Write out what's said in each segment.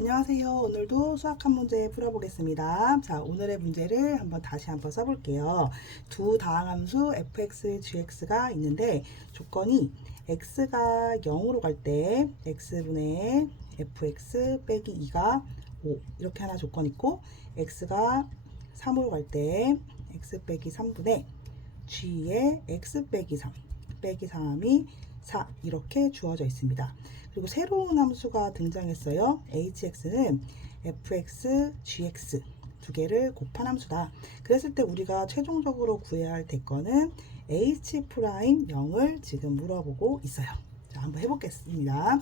안녕하세요. 오늘도 수학 한 문제 풀어보겠습니다. 자, 오늘의 문제를 한번 다시 한번 써볼게요. 두 다항함수 fx, gx가 있는데 조건이 x가 0으로 갈 때 x분의 fx 빼기 2가 5 이렇게 하나 조건 있고 x가 3으로 갈 때 x 빼기 3분의 g의 x 빼기 3 빼기 3이 4 이렇게 주어져 있습니다. 그리고 새로운 함수가 등장했어요. hx는 fx, gx 두 개를 곱한 함수다. 그랬을 때 우리가 최종적으로 구해야 할 대건은 h 프라임 0을 지금 물어보고 있어요. 자, 한번 해보겠습니다.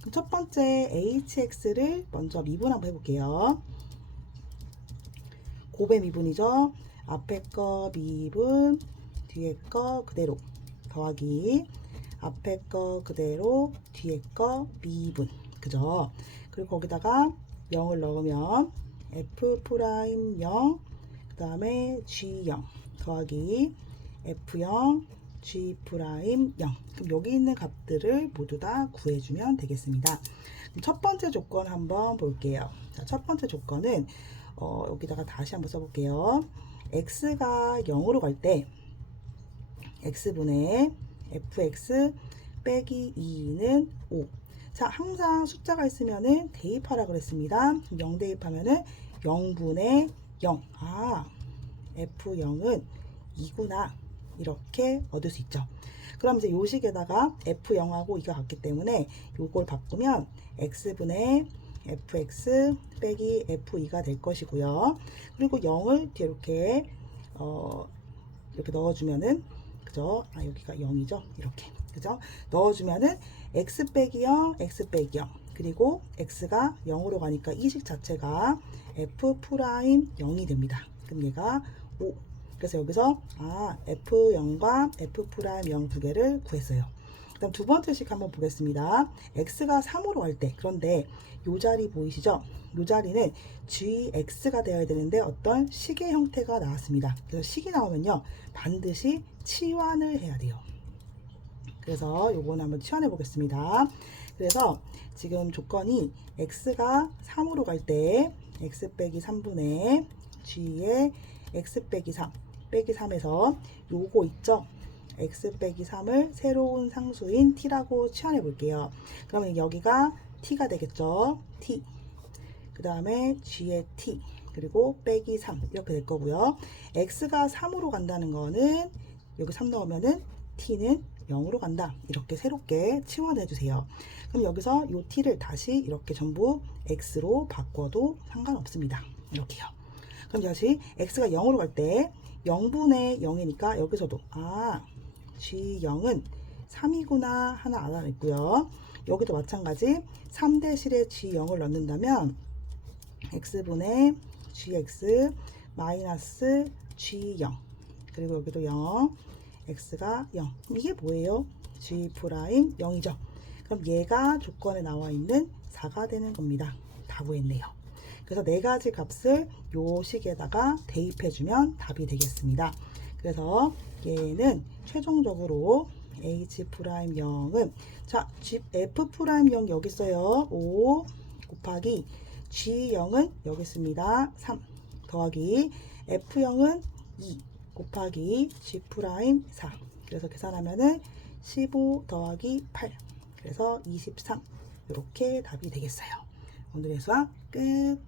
그럼 첫 번째 hx를 먼저 미분 한번 해볼게요. 곱의 미분이죠. 앞에 거 미분, 뒤에 거 그대로 더하기 앞에 거 그대로 뒤에 거 미분 그죠? 그리고 거기다가 0을 넣으면 f 프라임 0 그 다음에 g0 더하기 f0 g 프라임 0 그럼 여기 있는 값들을 모두 다 구해주면 되겠습니다. 첫 번째 조건 한번 볼게요. 자, 첫 번째 조건은 어, 여기다가 다시 한번 써볼게요. x가 0으로 갈 때 x분의 fx 빼기 2는 5. 자, 항상 숫자가 있으면은 대입하라 그랬습니다. 0 대입하면은 0분의 0. 아, f0은 2구나. 이렇게 얻을 수 있죠. 그럼 이제 요식에다가 f0하고 2가 같기 때문에 요걸 바꾸면 x분의 fx 빼기 f2가 될 것이고요. 그리고 0을 뒤에 이렇게 어, 이렇게 넣어주면은 그죠? 아 여기가 0이죠? 이렇게 그죠? 넣어주면은 x 빼기 0, x 빼기 0 그리고 x가 0으로 가니까 이 식 자체가 f 프라임 0이 됩니다. 그럼 얘가 5 그래서 여기서 아 f0과 f 프라임 0 두 개를 구했어요. 그다음 두 번째 식 한번 보겠습니다. x가 3으로 갈때 그런데 요 자리 보이시죠? 요 자리는 gx가 되어야 되는데 어떤 식의 형태가 나왔습니다. 그래서 식이 나오면요 반드시 치환을 해야 돼요. 그래서 요거는 한번 치환해 보겠습니다. 그래서 지금 조건이 x가 3으로 갈 때 x 빼기 3분의 g의 x 빼기 3 빼기 3에서 요거 있죠? X 빼기 3을 새로운 상수인 t라고 치환해 볼게요. 그러면 여기가 t가 되겠죠? t. 그 다음에 g의 t. 그리고 빼기 3 이렇게 될 거고요. x가 3으로 간다는 거는 여기 3 넣으면은 t는 0으로 간다. 이렇게 새롭게 치환해 주세요. 그럼 여기서 이 t를 다시 이렇게 전부 x로 바꿔도 상관없습니다. 이렇게요. 그럼 다시 x가 0으로 갈 때 0분의 0이니까 여기서도 아 G0은 3이구나 하나 알아냈고요. 여기도 마찬가지 3 대실에 G0을 넣는다면 x분의 gx 마이너스 g0 그리고 여기도 0 x가 0 이게 뭐예요? g 프라임 0이죠. 그럼 얘가 조건에 나와 있는 4가 되는 겁니다. 다 구했네요. 그래서 네 가지 값을 요 식에다가 대입해주면 답이 되겠습니다. 그래서 얘는 최종적으로 h 프라임 0은 자 G, f 프라임 0 여기 있어요. 5 곱하기 g0은 여기 있습니다. 3 더하기 f0은 2 곱하기 g 프라임 4 그래서 계산하면은 15 더하기 8 그래서 23 이렇게 답이 되겠어요. 오늘의 수학 끝